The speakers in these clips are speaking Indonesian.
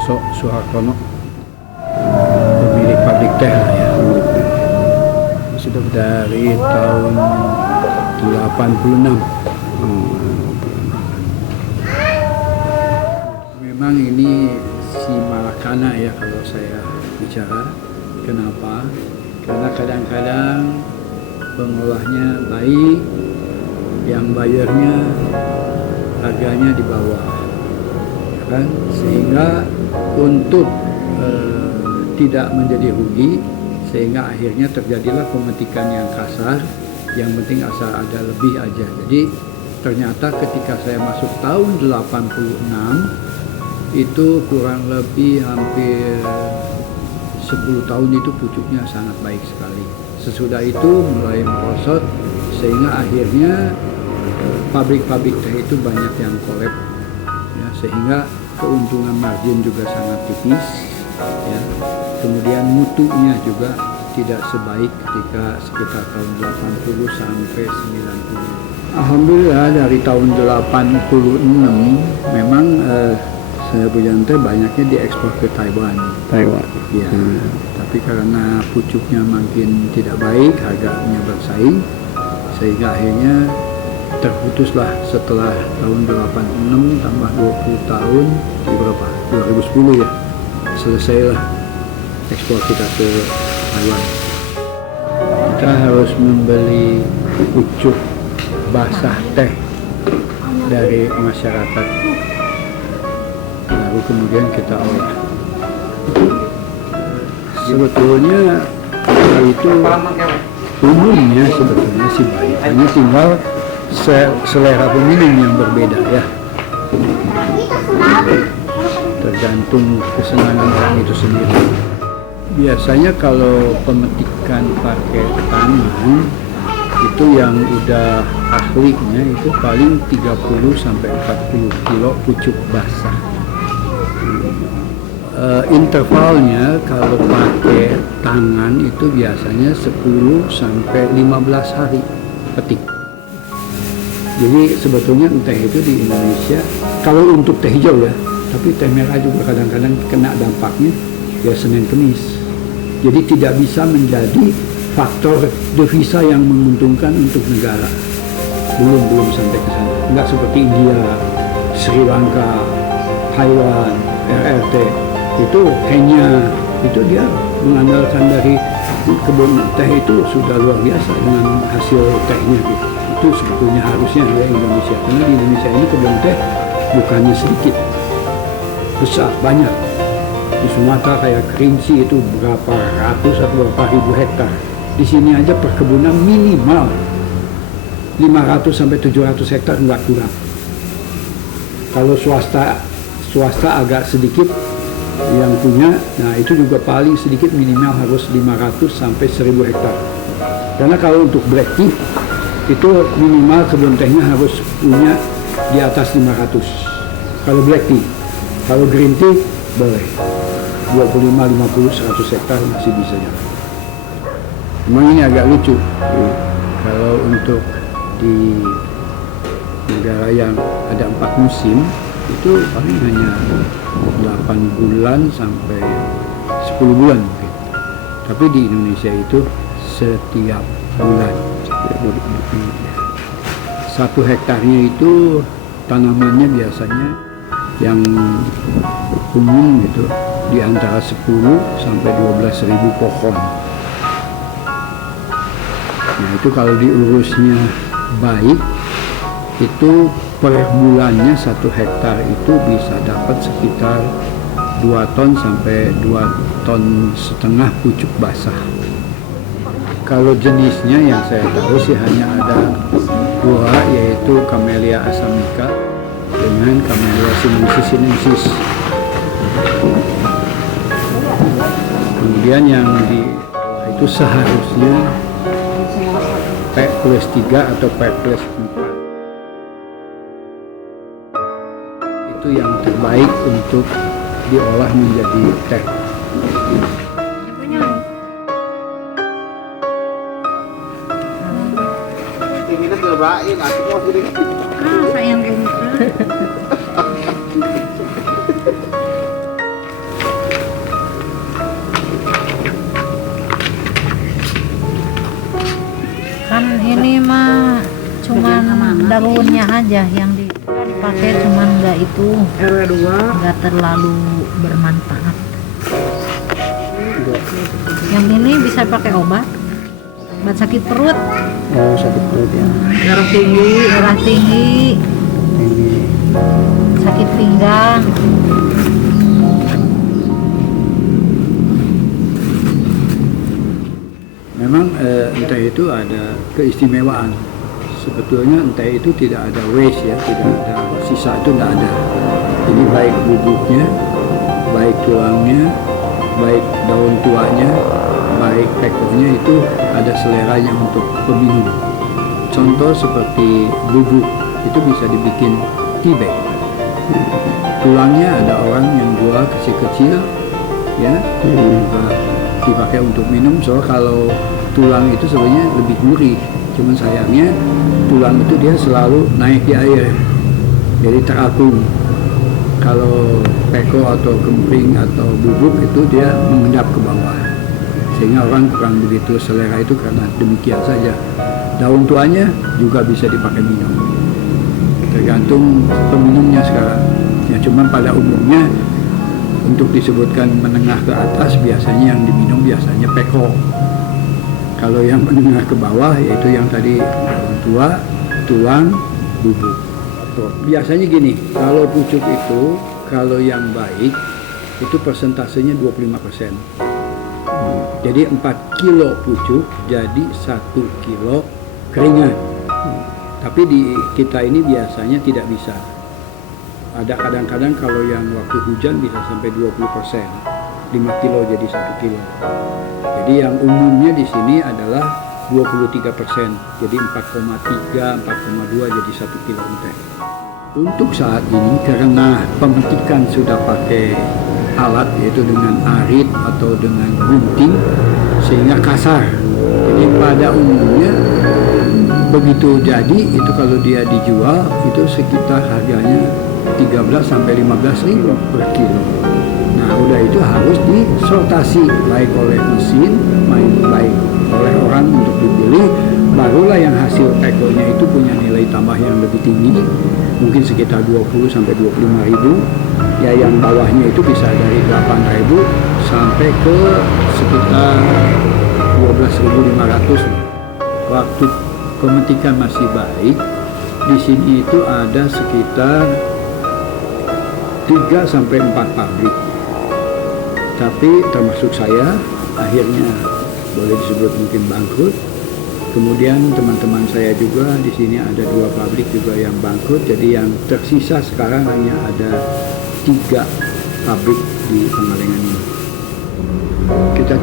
Suhartoso Suhartono, pemilik pabrik teh lah ya. Sudah dari tahun 86. Memang ini si Malakana ya kalau saya bicara. Kenapa? Karena kadang-kadang pengolahnya baik, yang bayarnya harganya di bawah, ya kan? Sehingga untuk tidak menjadi rugi, sehingga akhirnya terjadilah pemetikan yang kasar. Yang penting asal ada lebih aja. Jadi ternyata ketika saya masuk tahun 86 itu kurang lebih hampir 10 tahun itu pucuknya sangat baik sekali. Sesudah itu mulai merosot sehingga akhirnya pabrik-pabrik teh itu banyak yang kolab ya, sehingga keuntungan margin juga sangat tipis ya. Kemudian mutunya juga tidak sebaik ketika sekitar tahun 80 sampai 90. Alhamdulillah dari tahun 86 memang saya punya teh banyaknya diekspor ke Taiwan. Ya. Tapi karena pucuknya makin tidak baik, harganya bersaing, sehingga akhirnya terputuslah setelah tahun 86 tambah 20 tahun, berapa? 2010 ya, selesailah ekspor kita ke Taiwan. Kita harus membeli pucuk basah teh dari masyarakat, lalu kemudian kita olah. Sebetulnya hal itu umumnya sebetulnya sih baik, hanya tinggal selera peminum yang berbeda ya. Tergantung kesenangan orang itu sendiri. Biasanya kalau pemetikan pakai tangan itu yang udah ahlinya itu paling 30 sampai 40 kilo pucuk basah. Intervalnya kalau pakai tangan itu biasanya 10 sampai 15 hari petik. Jadi sebetulnya teh itu di Indonesia kalau untuk teh hijau ya, tapi teh merah juga kadang-kadang kena dampaknya ya Senin Kemis. Jadi tidak bisa menjadi faktor devisa yang menguntungkan untuk negara. Belum sampai ke sana. Enggak seperti India, Sri Lanka, Taiwan, RRT. Itu Kenya, itu dia mengandalkan dari kebun teh itu sudah luar biasa dengan hasil tehnya gitu. Itu sebetulnya harusnya ya Indonesia, karena di Indonesia ini kebun teh bukannya sedikit, besar, banyak. Di Sumatera kayak Kerinci itu berapa ratus atau berapa ribu hektar. Di sini aja perkebunan minimal 500 sampai 700 hektar nggak kurang. Kalau swasta agak sedikit yang punya, nah itu juga paling sedikit minimal harus 500 sampai 1000 hektar. Karena kalau untuk black tea itu minimal kebun tehnya harus punya di atas 500. Kalau black tea, kalau green tea boleh 25, 50, 100 hektar masih bisa ya. Memang ini agak lucu. Kalau untuk di negara yang ada 4 musim itu paling hanya 8 bulan sampai 10 bulan mungkin. Tapi di Indonesia itu setiap bulan. 1 hektarnya itu tanamannya biasanya yang umum gitu di antara 10 sampai 12.000 pohon. Nah itu kalau diurusnya baik, itu per bulannya 1 hektar itu bisa dapat sekitar 2 ton sampai 2,5 ton pucuk basah. Kalau jenisnya yang saya tahu sih hanya ada 2, yaitu Camellia assamica dengan Camellia sinensis. Kemudian yang itu seharusnya P+3 atau P+4. Itu yang terbaik untuk diolah menjadi teh. Sayang kayak gitu. Kan ini mah cuman daunnya aja yang dipakai, cuman nggak itu nggak terlalu bermanfaat. Yang ini bisa pakai obat sakit perut. Oh, sakit perut ya. Darah tinggi, sakit pinggang. Memang entah itu ada keistimewaan. Sebetulnya entah itu tidak ada waste ya, tidak ada sisa, itu tidak ada. Jadi baik bubuknya, baik tulangnya, baik daun tuanya, baik pekonya itu ada seleranya untuk peminum. Contoh seperti bubuk itu bisa dibikin tea bag. Tulangnya ada orang yang jual kecil-kecil ya, dipakai untuk minum. So kalau tulang itu sebenarnya lebih gurih, cuman sayangnya tulang itu dia selalu naik di air, jadi terapung. Kalau peko atau kemping atau bubuk itu dia mengendap ke bawah, sehingga orang kurang begitu selera itu karena demikian saja. Daun tuanya juga bisa dipakai minum, tergantung peminumnya sekarang ya. Cuman pada umumnya untuk disebutkan menengah ke atas biasanya yang diminum biasanya peko. Kalau yang menengah ke bawah yaitu yang tadi daun tua, tulang, bubuk. Biasanya gini, kalau pucuk itu kalau yang baik itu persentasenya 25%. Jadi 4 kilo pucuk jadi 1 kilo keringan. Tapi di kita ini biasanya tidak bisa. Ada kadang-kadang kalau yang waktu hujan bisa sampai 20%, 5 kilo jadi 1 kilo. Jadi yang umumnya di sini adalah 23%, jadi 4,3, 4,2 jadi 1 kilo untek. Untuk saat ini karena pemetikan sudah pakai alat yaitu dengan arit atau dengan gunting sehingga kasar. Jadi pada umumnya begitu jadi itu kalau dia dijual itu sekitar harganya 13 sampai 15 ribu per kilo. Nah udah itu harus disortasi baik oleh mesin, baik oleh orang untuk dipilih, barulah yang hasil pekonya itu punya nilai tambah yang lebih tinggi, mungkin sekitar 20 sampai 25 ribu. Ya yang bawahnya itu bisa dari 8 ribu sampai ke sekitar 12.500. Waktu pemetikan masih baik, di sini itu ada sekitar 3 sampai 4 pabrik. Tapi termasuk saya akhirnya boleh disebut mungkin bangkrut. Kemudian teman-teman saya juga di sini ada 2 pabrik juga yang bangkrut. Jadi yang tersisa sekarang hanya ada 3 pabrik di Pengalengan ini. Kita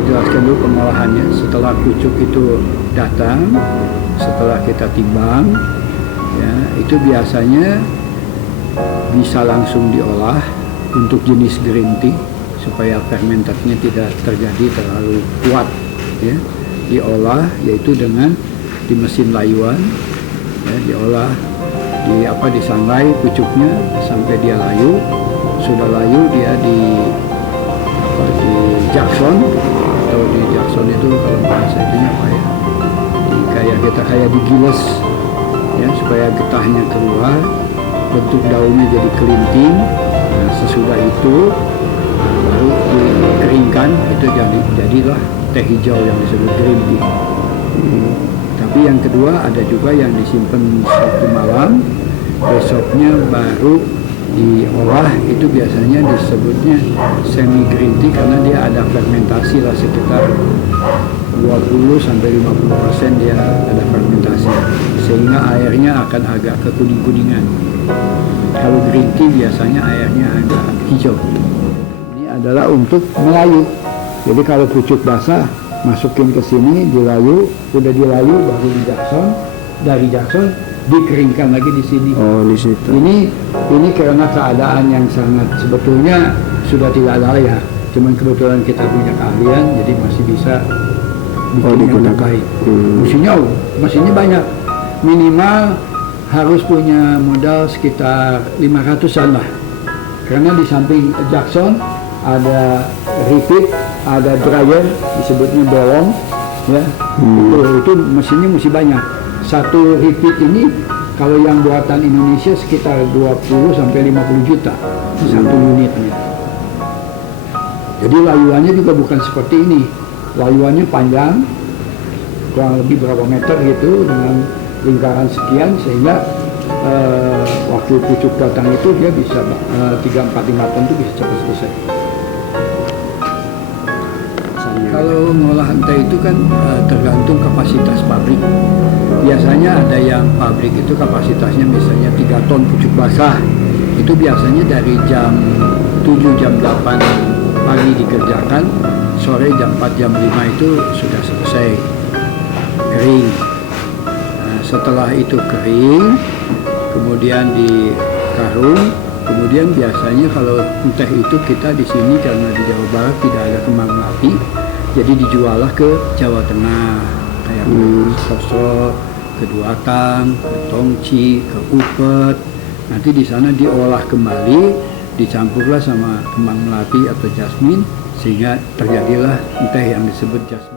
jelaskan dulu pengolahannya. Setelah pucuk itu datang, setelah kita timbang, ya itu biasanya bisa langsung diolah untuk jenis green tea supaya fermentasinya tidak terjadi terlalu kuat ya. Diolah yaitu dengan di mesin layuan ya, diolah disangrai pucuknya sampai dia layu. Sudah layu dia di Jackson, atau di Jackson itu kalau bahasa itunya apa ya, kayak digiles ya supaya getahnya keluar, bentuk daunnya jadi kelinting. Nah, sesudah itu baru dikeringkan, itu jadilah teh hijau yang disebut green tea. Tapi yang kedua ada juga yang disimpan 1 malam, besoknya baru diolah, itu biasanya disebutnya semi green tea karena dia ada fermentasi lah sekitar 20 sampai 50% dia ada fermentasi sehingga airnya akan agak kekuning-kuningan. Kalau green tea biasanya airnya agak hijau. Ini adalah untuk melayu. Jadi kalau pucuk basah masukin ke sini dilayu, udah dilayu baru di Jackson, dari Jackson dikeringkan lagi di sini. Oh, di situ. Ini karena keadaan yang sangat sebetulnya sudah tidak layak. Cuman kebetulan kita punya keahlian, jadi masih bisa bikin yang terbaik. Mesinnya banyak. Minimal harus punya modal sekitar 500-an lah. Karena di samping Jackson ada repeat, ada dryer disebutnya bolong. ya. Itu mesinnya mesti banyak. Satu repeat ini kalau yang buatan Indonesia sekitar 20 sampai 50 juta satu unitnya. Jadi layuannya juga bukan seperti ini. Layuannya panjang, kurang lebih berapa meter gitu dengan lingkaran sekian, sehingga waktu pucuk datang itu dia bisa 3-4-5 ton itu bisa cepat selesai. Kalau mengolahan teh itu kan tergantung kapasitas pabrik. Biasanya ada yang pabrik itu kapasitasnya misalnya 3 ton pucuk basah. Itu biasanya dari jam 7 jam 8 pagi dikerjakan, sore jam 4 jam 5 itu sudah selesai kering. Nah, setelah itu kering, kemudian di karung. Kemudian biasanya kalau teh itu kita di sini karena di Jawa Barat tidak ada kembang melati, jadi dijual ke Jawa Tengah, kayak ke Sosro, ke Duatang, ke Tongci, ke Upet. Nanti di sana diolah kembali, dicampurlah sama kembang melati atau jasmin, sehingga terjadilah teh yang disebut jasmin.